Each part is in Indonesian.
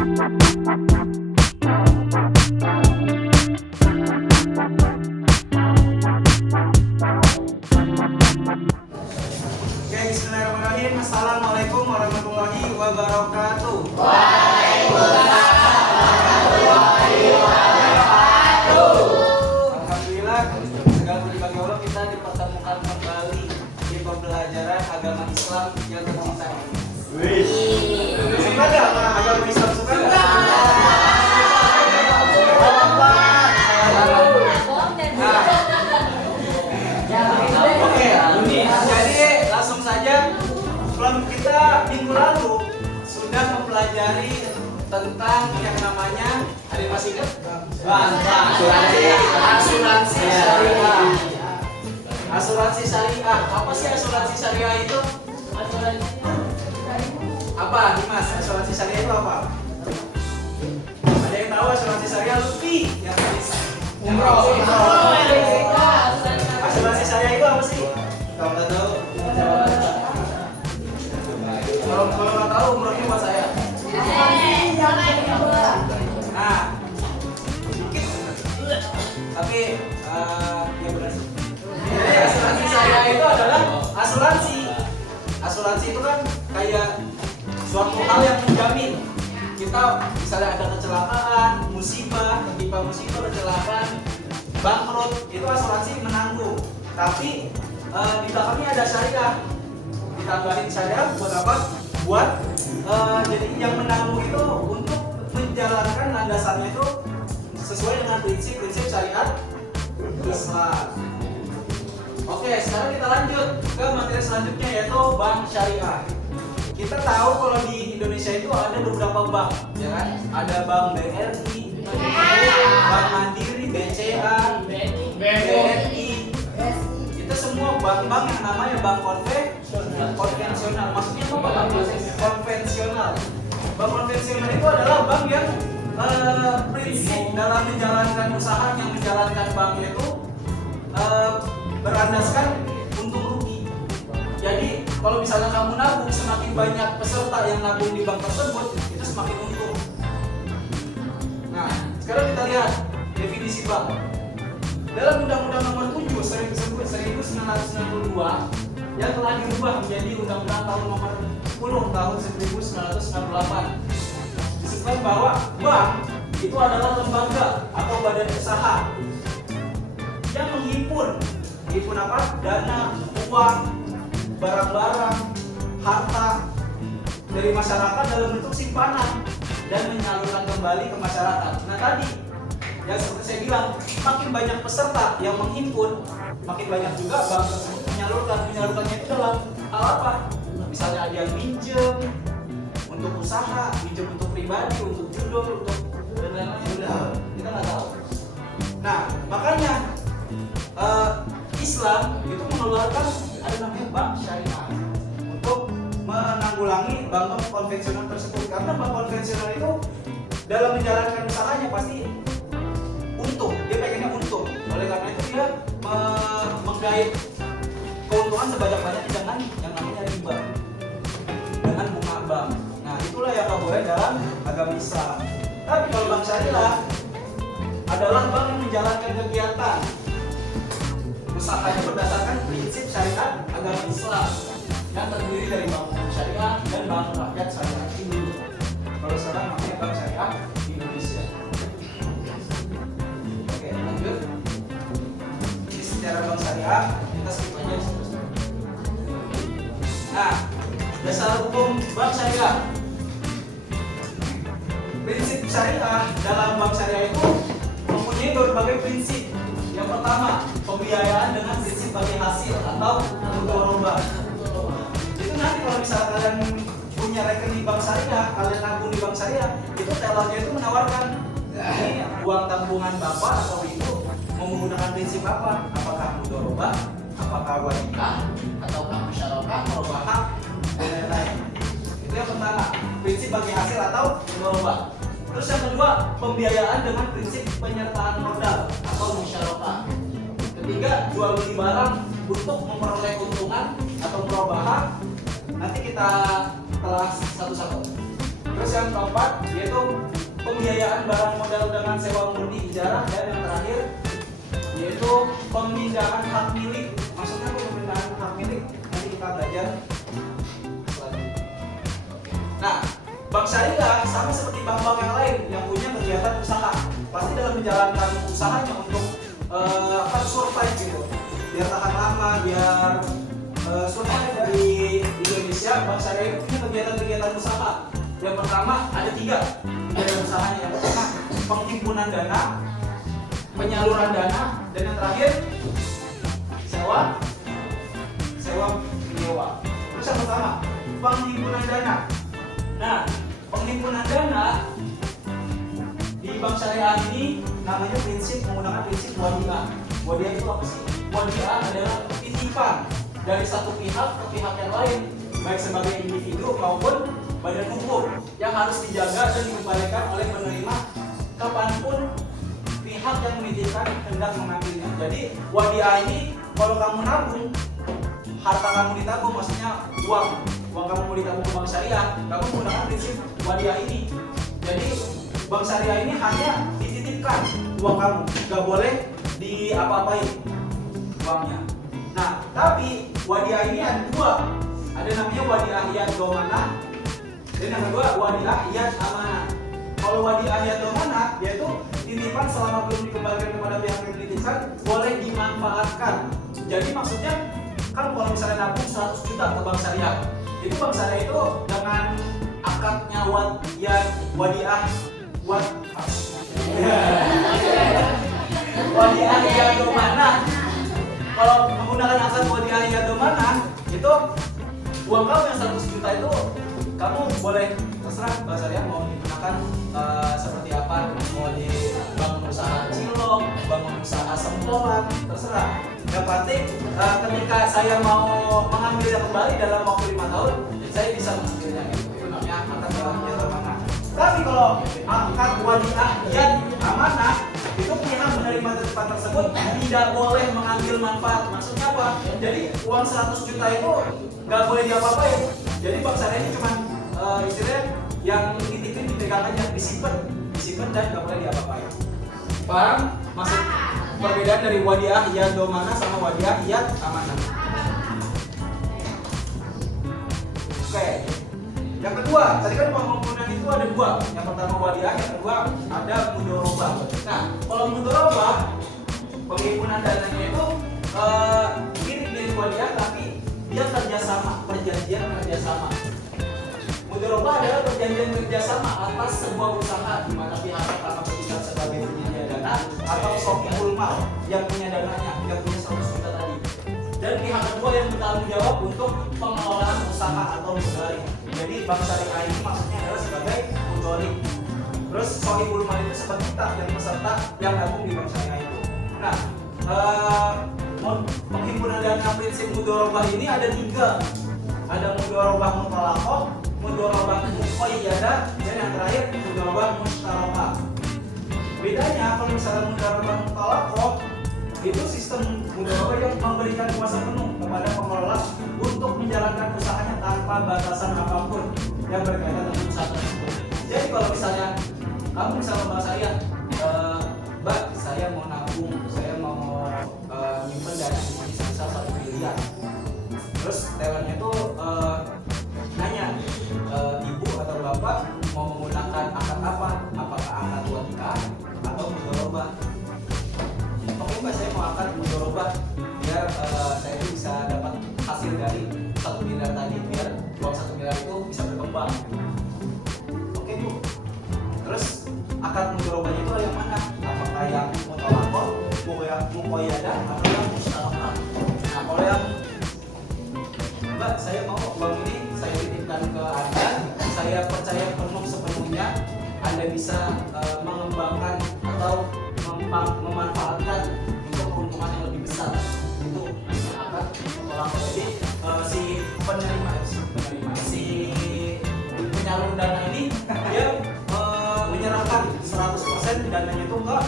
Bismillahirrahmanirrahim. Assalamualaikum warahmatullahi wabarakatuh. Waalaikumsalam warahmatullahi wabarakatuh. Alhamdulillah, segala puji bagi Allah, kita dipertemukan kembali di pembelajaran agama Islam yang tercinta ini. Suka nggak sama agama Islam? Suka nggak? Oke, jadi langsung saja. Kita minggu lalu sudah mempelajari tentang yang namanya, ada yang masih ingat? Asuransi syariah. Asuransi syariah. Apa sih asuransi syariah itu? Apa, Dimas? Asuransi syariah itu apa? Ada yang tahu asuransi syariah? Lutfi yang umroh. Asuransi syariah itu apa sih? Kalau nggak tahu, kalau nggak tahu, umrohnya buat saya. Nah, sedikit, tapi yang benar sih. Jadi asuransi syariah itu adalah asuransi. Asuransi itu kan kayak suatu hal yang menjamin kita misalnya ada kecelakaan, musibah, ketimpa musibah, kecelakaan, bangkrut, itu asuransi menanggung. Tapi di belakangnya ada syariah. Ditambahin syariah buat apa? Buat jadi yang menanggung itu untuk menjalankan landasannya itu sesuai dengan prinsip-prinsip syariat Islam. Oke, sekarang kita lanjut ke materi selanjutnya, yaitu bank syariah. Kita tahu kalau di Indonesia itu ada beberapa bank, ya kan? Ada bank BRI, Bank Mandiri, BCA, BNI. Itu semua bank-bank yang namanya bank konvensional. Maksudnya apa bank konvensional? Bank konvensional itu adalah bank yang prinsip dalam menjalankan usaha, yang menjalankan bank itu berlandaskan untung rugi. Jadi kalau misalnya kamu nabung, semakin banyak peserta yang nabung di bank tersebut, itu semakin untung. Nah, sekarang kita lihat definisi bank. Dalam Undang-Undang Nomor 7 1992 yang telah dirubah menjadi Undang-Undang Nomor 10 tahun 1998, disebutkan bahwa bank itu adalah lembaga atau badan usaha yang menghimpun apa? Dana, uang, barang-barang, harta dari masyarakat dalam bentuk simpanan dan menyalurkan kembali ke masyarakat. Nah tadi yang seperti saya bilang, makin banyak peserta yang menghimpun, makin banyak juga bank tersebut menyalurkannya itu dalam hal apa? Misalnya ada yang minjem untuk usaha, minjem untuk pribadi, untuk judul, untuk dan lain-lain. Kita nggak tahu. Nah makanya Islam itu mengeluarkan ada namanya bank syariah untuk menanggulangi bank konvensional tersebut, karena bank konvensional itu dalam menjalankan usahanya pasti untung, dia pengennya untung. Oleh karena itu dia menggait keuntungan sebanyak-banyaknya dengan yang namanya riba, dengan bunga bank. Nah itulah yang nggak boleh dalam agama Islam. Tapi kalau bank syariah adalah bank yang menjalankan kegiatan usahanya berdasarkan prinsip syariat agama Islam yang terdiri dari bank syariah dan bank rakyat syariah ini. Kalau sekarang namanya bank syariah di Indonesia. Oke, lanjut. Jadi secara bank syariah kita skip aja. Nah, dasar hukum bank syariah. Prinsip syariah dalam bank syariah itu mempunyai berbagai prinsip. Yang pertama, pembiayaan dengan prinsip bagi hasil atau mudharabah. Itu nanti kalau misalnya kalian punya rekening bank syariah, kalian nabung di bank syariah, itu tellernya itu menawarkan ini uang tabungan bapak atau ibu mau menggunakan prinsip apa? Apakah mudharabah, apakah wadikah, ataukah musyarakah, murabahah, dan lain-lain. Itu yang pertama, prinsip bagi hasil atau mudharabah. Terus yang kedua, pembiayaan dengan prinsip penyertaan modal atau musyarakah. Ketiga, jual beli barang untuk memperoleh keuntungan atau murabahah. Nanti kita telah satu-satu. Terus yang keempat yaitu dengan sewa murni ijarah, dan yang terakhir yaitu pemindahan hak milik. Maksudnya pemindahan hak milik nanti kita belajar selanjutnya. Nah, bank syariah sama seperti bank-bank yang lain yang punya kegiatan usaha, pasti dalam menjalankan usahanya untuk survive gitu, biar tahan lama, biar survive di Indonesia. Bank syariah itu punya kegiatan-kegiatan usaha. Yang pertama ada 3 kegiatan usahanya. Yang pertama penghimpunan dana, penyaluran dana, dan yang terakhir sewa menyewa. Terus yang pertama penghimpunan dana. Nah, penghimpunan dana di bank syariah ini namanya menggunakan prinsip wadiah. Wadiah itu apa sih? Wadiah adalah titipan dari satu pihak ke pihak yang lain, baik sebagai individu maupun badan hukum, yang harus dijaga dan dikembalikan oleh penerima kapanpun pihak yang menitipkan hendak mengambilnya. Jadi wadiah ini kalau kamu nabung, harta kamu ditabung, maksudnya uang kamu mau ditabung ke bank syariah, kamu menggunakan prinsip wadiah ini. Jadi bank syariah ini hanya dititipkan uang kamu, nggak boleh diapa-apain uangnya. Nah, tapi wadiah ini ada 2, ada namanya wadiah iyad domanah, dan yang kedua wadiah iyad amanah. Kalau wadiah iyad domanah yaitu titipan selama belum dikembalikan kepada pihak yang dititipkan boleh dimanfaatkan. Jadi maksudnya kan kalau misalnya nabung 100 juta ke bank syariah, itu bank syariah itu dengan akadnya wadiah iyad domanah. Kalau menggunakan akad wadiah iyad domanah, itu uang kamu yang 100 juta itu kamu boleh terserah bank syariah mau digunakan seperti apa, mau di bank usaha cilok, bank usaha sempolan, terserah. Yang penting ketika saya mau mengambilnya kembali dalam waktu 5 tahun, saya bisa mengambilnya. Itu namanya akad wadiah domanah. Tapi kalau akad wadiah iyad amanah, itu pihak menerima titipan tersebut tidak boleh mengambil manfaat. Maksudnya apa? Jadi uang 100 juta itu nggak boleh diapa-apain. Jadi bank syariah ini cuma istilahnya yang dititipin dipegang aja, disimpan dan nggak boleh diapa-apain. Paham? Maksud perbedaan dari wadiah iyad domanah sama wadiah iyad amanah. Oke. Yang kedua, tadi kan penghimpunan itu ada 2. Yang pertama wadiah, yang kedua ada mudharabah. Nah, kalau mudharabah, penghimpunan dananya itu mirip dari wadiah, tapi dia kerjasama, perjanjian kerjasama. Mudharabah adalah perjanjian kerjasama atas sebuah usaha di mana pihak pertama bertindak sebagai penyedia dana atau shopee mal yang punya dananya, yang punya 100 juta tadi, dan pihak kedua yang bertanggung jawab untuk pengelolaan usaha atau mudharib. Jadi bank syariah ini maksudnya adalah sebagai mudharib. Terus shopee mal itu seperti kita yang peserta yang gabung di bank syariah itu. Nah, penghimpunan dana prinsip mudharabah ini ada 3. Ada mudharabah mutlaqah, mudharabah muqayyadah, dan yang terakhir mudharabah mushtarakah. Bedanya kalau misalnya mudharabah mutlaqah itu sistem mudharabah yang memberikan kuasa penuh kepada pengelola untuk menjalankan usahanya tanpa batasan apapun yang berkaitan dengan usaha tersebut. Jadi kalau misalnya kamu misalnya bank syariah, Mbak, saya mau nabung, saya mau nyimpen dana di sini sebesar 1 miliar. Terus tellernya tuh nanya, ibu atau bapak mau menggunakan akad apa? Apakah akad wadiah atau mudharabah? Oke Mbak, saya mau akad mudharabah biar saya itu bisa dapat hasil dari 1 miliar tadi, biar uang 1 miliar itu bisa berkembang. Oke Bu. Terus akad mudharabahnya itu yang mana? Apakah yang mutlaqah, muqayyadah, atau yang mushtarakah? Nah, kalau yang Mbak, saya mau uang ini saya titipkan ke Anda, saya percaya penuh sepenuhnya Anda bisa mengembangkan atau memanfaatkan untuk keuntungan yang lebih besar. Itu akad mutlaqah. Jadi si penyalur dana ini dia menyerahkan 100% dananya itu ke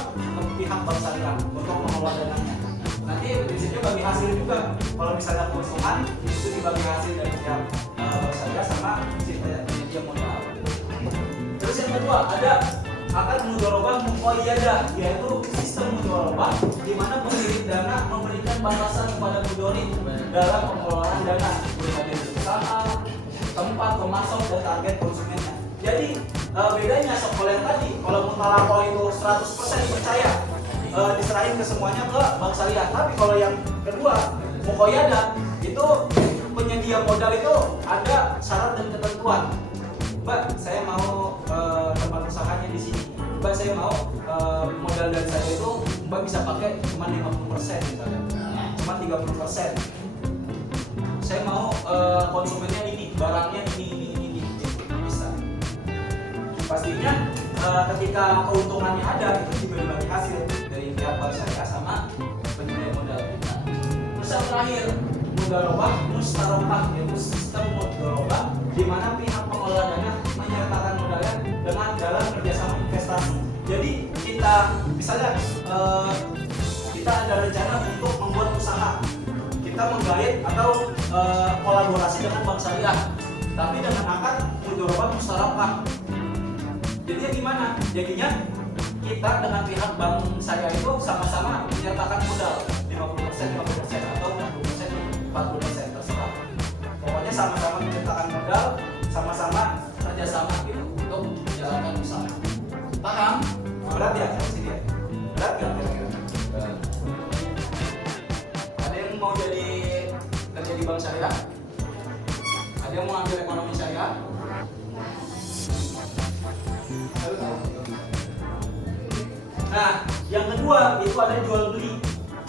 pihak bank syariah untuk mengelola dananya. Nanti prinsipnya bagi hasil juga. Kalau misalnya keuntungan itu dibagi hasil dari pihak bank syariah sama si penyedia modal. Terus yang kedua ada akan mudharabah muqayyadah, yaitu sistem mudharabah di mana pemilik dana memberikan batasan kepada mudharib dalam pengelolaan dana berupa jenis usaha, tempat pemasok dan target konsumennya. Jadi bedanya soal yang tadi, kalau mutalaqah itu 100% percaya diserahin ke semuanya ke bank syariah. Tapi kalau yang kedua muqayyadah itu penyedia modal itu ada syarat dan ketentuan. Mbak, saya mau tempat usahanya di sini. Mbak, saya mau modal dari saya itu Mbak bisa pakai cuma 50% misalnya, cuma 30%. Saya mau konsumennya ini, barangnya ini bisa. Pastinya ketika keuntungannya ada itu juga dibagi hasil dari pihak bank syariah sama penyedia modal kita. Terus yang terakhir mudharabah mustarokah, yaitu sistem mudharabah di mana pihak pengelola dana menyertakan modalnya dengan dalam kerjasama investasi. Jadi kita misalnya kita ada rencana untuk membuat usaha, kita menggait atau kolaborasi dengan bank syariah, tapi dengan akad mudharabah mustarokah. Jadinya gimana? Jadinya kita dengan pihak bank syariah itu sama-sama menyertakan modal 50% atau 40% terserah. Pokoknya sama-sama menyertakan modal, sama-sama kerjasama gitu untuk menjalankan usaha. Paham? Berat ya? Sini ya? Berat nggak kira-kira? Ada yang mau jadi kerja di bank syariah? Ada yang mau ambil ekonomi syariah? Nah, yang kedua itu ada jual beli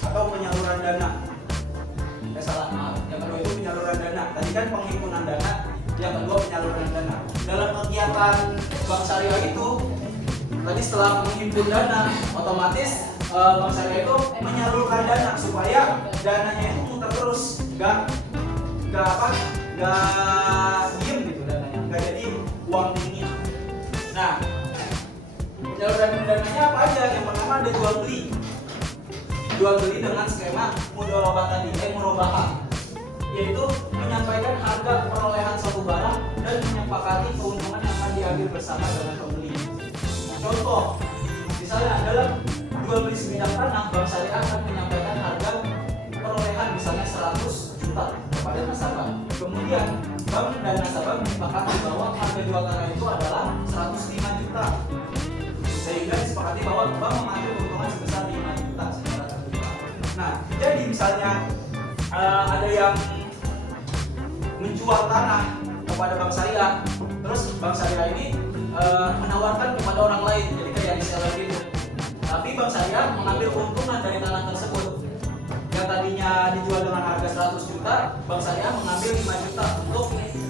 atau penyaluran dana. Salah, yang kedua itu penyaluran dana. Tadi kan penghimpunan dana, yang kedua penyaluran dana. Dalam kegiatan bank syariah itu, tadi setelah menghimpun dana, otomatis bank syariah itu menyalurkan dana supaya dananya itu muter terus, gak diem gitu dananya, gak jadi uang dingin. Nah, penyaluran dananya apa aja? Yang pertama ada jual beli. Jual beli dengan skema mudharabah tadi, murabahah, yaitu menyampaikan harga perolehan suatu barang dan menyepakati keuntungan yang akan diambil bersama dengan pembeli. Contoh, misalnya dalam jual beli sebidang tanah, bank syariah akan menyampaikan harga perolehan misalnya 100 juta kepada nasabah. Kemudian bank dan nasabah menyepakati bahwa harga jual tanah itu adalah 105 juta. Sehingga disepakati bahwa bank mengambil keuntungan sebesar 5 juta secara terbuka. Nah, jadi misalnya ada yang menjual tanah kepada bank syariah, terus bank syariah ini menawarkan kepada orang lain, jadi kayak reseller gitu. Tapi bank syariah mengambil keuntungan dari tanah tersebut. Yang tadinya dijual dengan harga 100 juta, bank syariah mengambil 5 juta untuk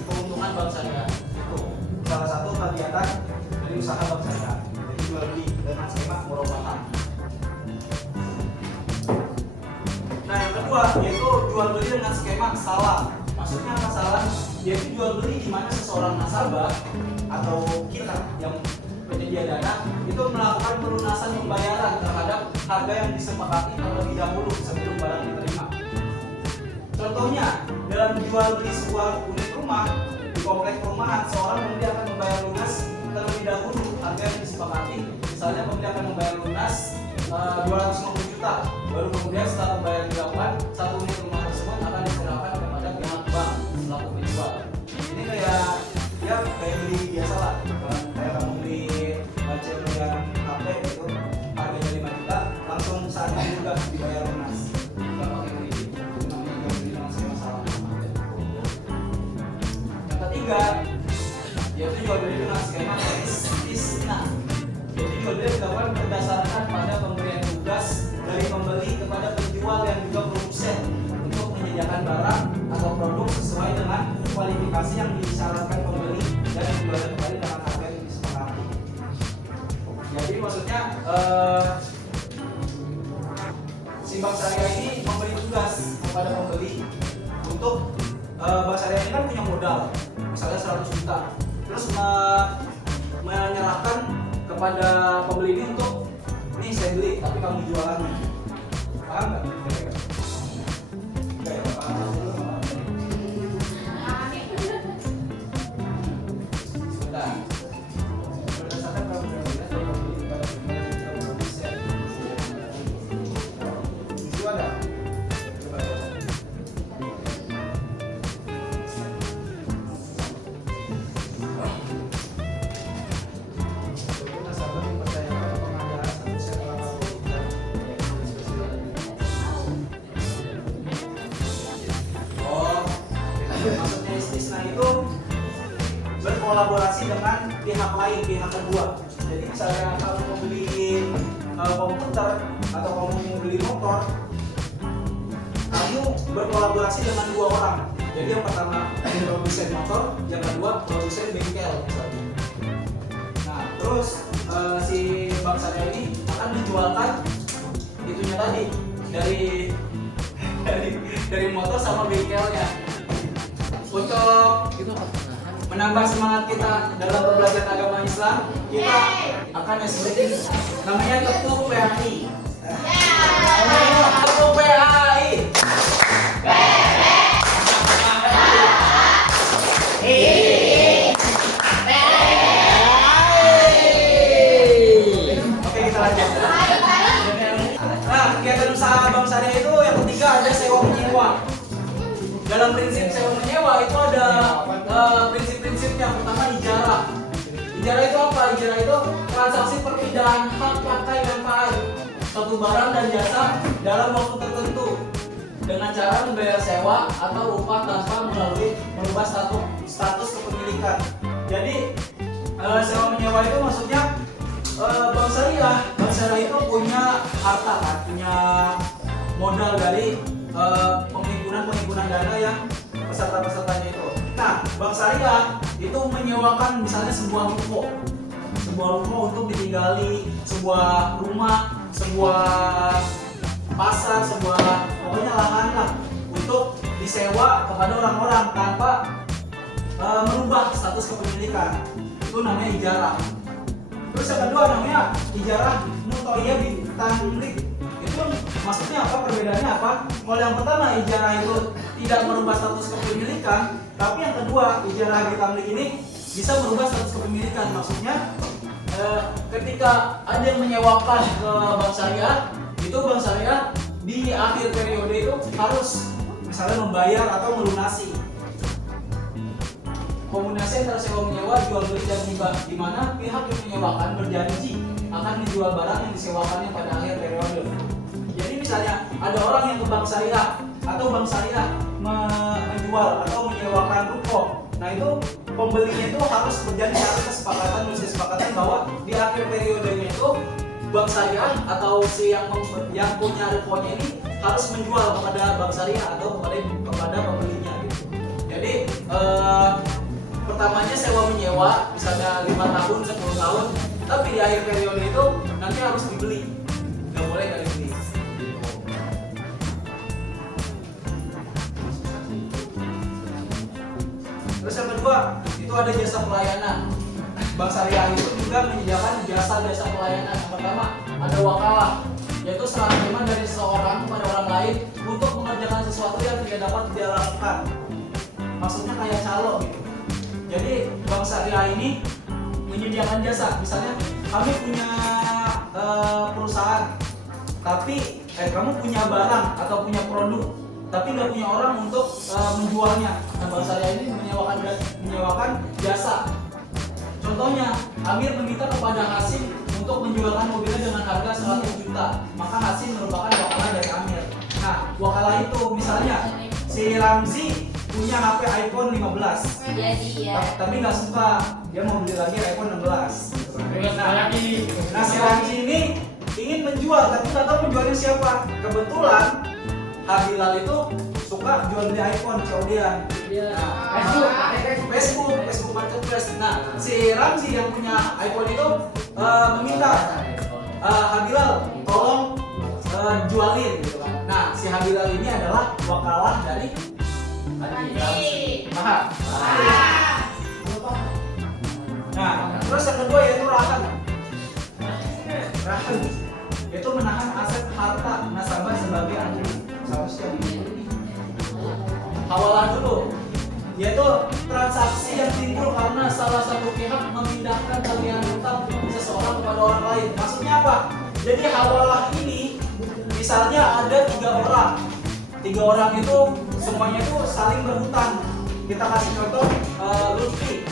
keuntungan bank syariah. Itu salah satu kegiatan dari usaha bank syariah. Jual beli dengan skema murabahah. Nah, yang kedua yaitu jual beli dengan skema salam. Maksudnya apa salam? Yaitu jual beli di mana seseorang nasabah atau kita yang penyedia dana itu melakukan pelunasan pembayaran terhadap harga yang disepakati terlebih dahulu sebelum barang diterima. Contohnya, dalam jual beli sebuah unit rumah di kompleks perumahan, seorang pembeli akan membayar lunas terlebih dahulu harga yang disepakati. Misalnya pembeli akan membayar lunas 250 juta, baru kemudian setelah pembayaran dilakukan, satu unit rumah tersebut akan diserahkan kepada pihak bank selaku penjual. Ini kayak beli biasa lah, kayak kamu beli cemilan HP itu harganya 5 juta, langsung saat itu juga dibayar lunas, nggak pakai kredit. Itu namanya jual beli dengan skema salam. Yang ketiga yaitu jual beli dengan skema istisna. Jadi jual beli dilakukan berdasarkan pada pemberian tugas dari pembeli kepada penjual yang juga produsen untuk menyediakan barang atau produk sesuai dengan kualifikasi yang disyaratkan pembeli dan dijual kembali dengan harga yang disepakati. Jadi maksudnya si bank syariah ini memberi tugas kepada pembeli untuk bank syariah ini kan punya modal misalnya 100 juta, terus menyerahkan kepada pembeli ini untuk nih saya beli tapi kamu jualan. Paham nggak? Nggak ya, paham. Sudah. Berdasarkan peraturan dari pembeli lain, pihak kedua. Jadi misalnya kamu mau beli komputer atau kamu mau beli motor, kamu berkolaborasi dengan dua orang. Jadi yang pertama produsen motor, yang kedua produsen bengkel. Nah, terus si Bank Syariah ini akan menjualkan itunya tadi dari motor sama bengkelnya. Untuk menambah semangat kita dalam pembelajaran agama Islam, kita akan sebutin namanya tepuk PAI. Tepuk PAI. Oke, kita lanjut. Nah, kegiatan usaha Bank Syariah itu yang ketiga ada sewa menyewa. Dalam prinsip sewa menyewa itu ada prinsip-prinsipnya. Pertama ijarah. Ijarah itu apa? Ijarah itu transaksi perpindahan hak pakai manfaat suatu barang dan jasa dalam waktu tertentu dengan cara membayar sewa atau upah tanpa merubah status kepemilikan. Jadi sewa menyewa itu maksudnya Bank Syariah itu punya harta kan, punya modal dari pengimpunan dana yang peserta-pesertanya itu. Nah, Bank Syariah itu menyewakan misalnya sebuah ruko untuk ditinggali, sebuah rumah, sebuah pasar, pokoknya lahan lah untuk disewa kepada orang-orang tanpa merubah status kepemilikan. Itu namanya ijarah. Terus yang kedua namanya ijarah mutoiyah bitamlik. Itu maksudnya apa? Perbedaannya apa? Kalau yang pertama ijarah itu tidak merubah status kepemilikan, tapi yang kedua ijarah bitamlik ini bisa merubah status kepemilikan. Maksudnya ketika ada yang menyewakan ke Bank Syariah, itu Bank Syariah di akhir periode itu harus misalnya membayar atau melunasi. Kombinasi antara sewa menyewa, jual beli dan hibah, di mana pihak yang menyewakan berjanji akan menjual barang yang disewakannya pada akhir periode. Jadi misalnya ada orang yang ke Bank Syariah atau Bank Syariah menjual atau menyewakan ruko. Nah itu pembelinya itu harus berjanji, harus kesepakatan bahwa di akhir periodenya itu Bank Syariah atau si yang punya rukonya ini harus menjual kepada Bank Syariah atau kepada pembelinya gitu. Jadi pertamanya sewa menyewa misalnya 5 tahun, 10 tahun, tapi di akhir periode itu nanti harus dibeli, nggak boleh nggak dibeli. Terus yang kedua itu ada jasa pelayanan. Bank Syariah itu juga menyediakan jasa pelayanan. Yang pertama ada wakalah, yaitu serah terima dari seseorang kepada orang lain untuk mengerjakan sesuatu yang tidak dapat dia lakukan. Maksudnya kayak calo gitu. Jadi Bank Syariah ini menyediakan jasa. Misalnya kami punya perusahaan, tapi kamu punya barang atau punya produk, tapi nggak punya orang untuk menjualnya. Nah, Bank Syariah ini menyewakan jasa. Contohnya, Amir meminta kepada Hasim untuk menjualkan mobilnya dengan harga 100 juta. Maka Hasim merupakan wakalah dari Amir. Nah, wakalah itu misalnya si Ramzi punya HP iPhone 15. Tapi nggak suka, dia mau beli lagi iPhone 16. Nah, si Ramzi ini ingin menjual, tapi nggak tahu menjualnya siapa. Kebetulan Habilal itu suka jual beli iPhone, COD-an. Facebook Marketplace. Nah, si Ramzi yang punya iPhone itu meminta Habilal tolong jualin gitu kan. Nah, si Habilal ini adalah wakalah dari Maha. Nah, terus yang kedua yaitu rahan. Rahan itu menahan aset harta nasabah sebagai ahli. Hawalah dulu, yaitu transaksi yang timbul karena salah satu pihak memindahkan tagihan hutang seseorang kepada orang lain. Maksudnya apa? Jadi hawalah ini misalnya ada 3 orang. 3 orang itu semuanya itu saling berhutang. Kita kasih contoh Lutfi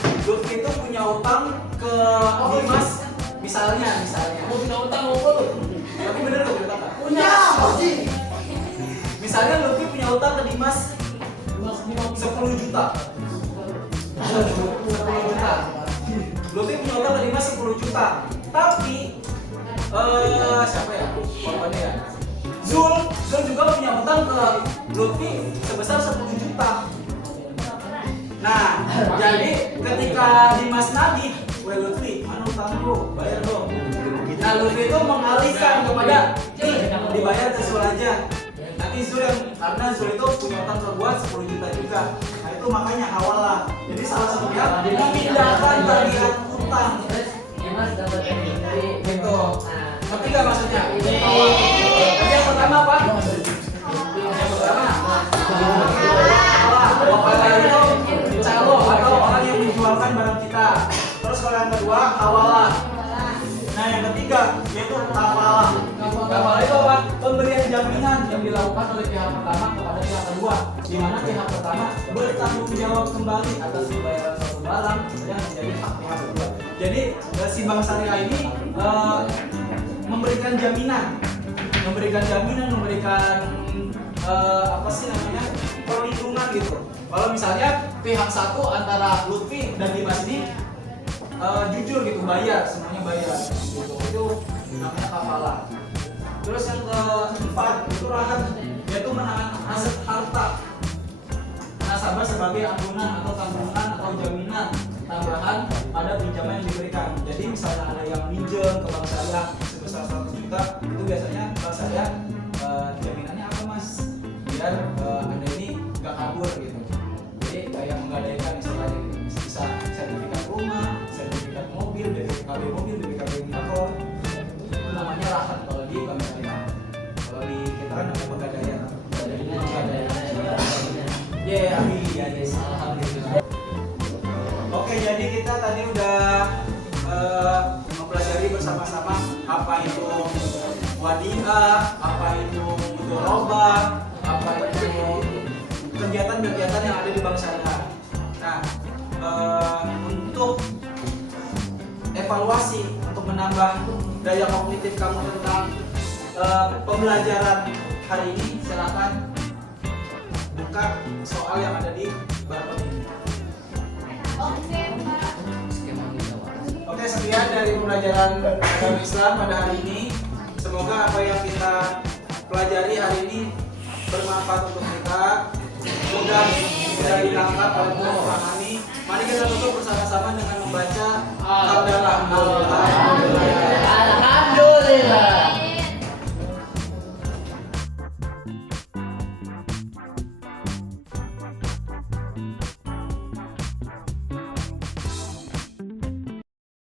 itu punya utang ke Dimas misalnya. Punya utang apa lu? Tapi bener gak punya utang? Punya. Misalnya Lutfi punya utang ke Dimas 10 juta. 10 juta. Lutfi punya utang ke Dimas 10 juta. Tapi siapa ya? Korbannya ya. Zul juga punya utang ke Lutfi sebesar 10 juta. Nah, jadi ketika Dimas nagih, "Weh Lutfi, mana utang lu? Bayar dong." Nah, Lutfi itu mengalihkan kepada, "Nih, dibayar ke Zul aja." Nanti Zul karena Zul itu punya utang ke gua 10 juta juga. Nah, itu makanya hawalah. Jadi salah satu pihak memindahkan tagihan utang. Dimas dapat dari Gitu. Ngerti nggak maksudnya? Tapi yang pertama apa? Yang pertama, hawalah itu calo atau orang yang menjualkan barang kita. Terus kalau yang kedua, hawalah. Nah, yang ketiga yaitu kafalah. Kafalah itu apa? Pemberian jaminan yang dilakukan oleh pihak pertama kepada pihak kedua, di mana pihak pertama bertanggung jawab kembali atas pembayaran suatu barang yang menjadi hak pihak kedua. Jadi si bank syariah ini memberikan jaminan, memberikan apa sih namanya, perlindungan gitu. Kalau misalnya pihak satu antara Lutfi dan Dimas ini jujur gitu, bayar, semuanya bayar gitu, itu namanya kafalah. Terus yang keempat itu rahan, yaitu menahan aset harta nasabah sebagai ampunan atau tanggungan atau jaminan tambahan pada pinjaman yang diberikan. Jadi misalnya ada yang minjem ke bank syariah sebesar 100 juta, itu biasanya bank syariah jaminannya apa mas? Biar anda ini nggak kabur gitu. Jadi kayak menggadaikan istilahnya gitu. Bisa sertifikat rumah, sertifikat mobil, BPKB mobil, BPKB motor. Itu namanya rahan kalau di bank syariah. Kalau di kita kan namanya pegadaian. Alhamdulillah. Oke, jadi kita tadi udah mempelajari bersama-sama apa itu wadiah, apa itu mudharabah, apa itu kegiatan-kegiatan yang ada di bank syariah. Nah, untuk evaluasi, untuk menambah daya kognitif kamu tentang pembelajaran hari ini, silakan buka soal yang ada di barcode ini. Oke, sekian dari pembelajaran agama Islam pada hari ini. Semoga apa yang kita pelajari hari ini bermanfaat untuk kita, mudah bisa ditangkap oleh memahami. Mari kita tutup bersama-sama dengan membaca hamdalah.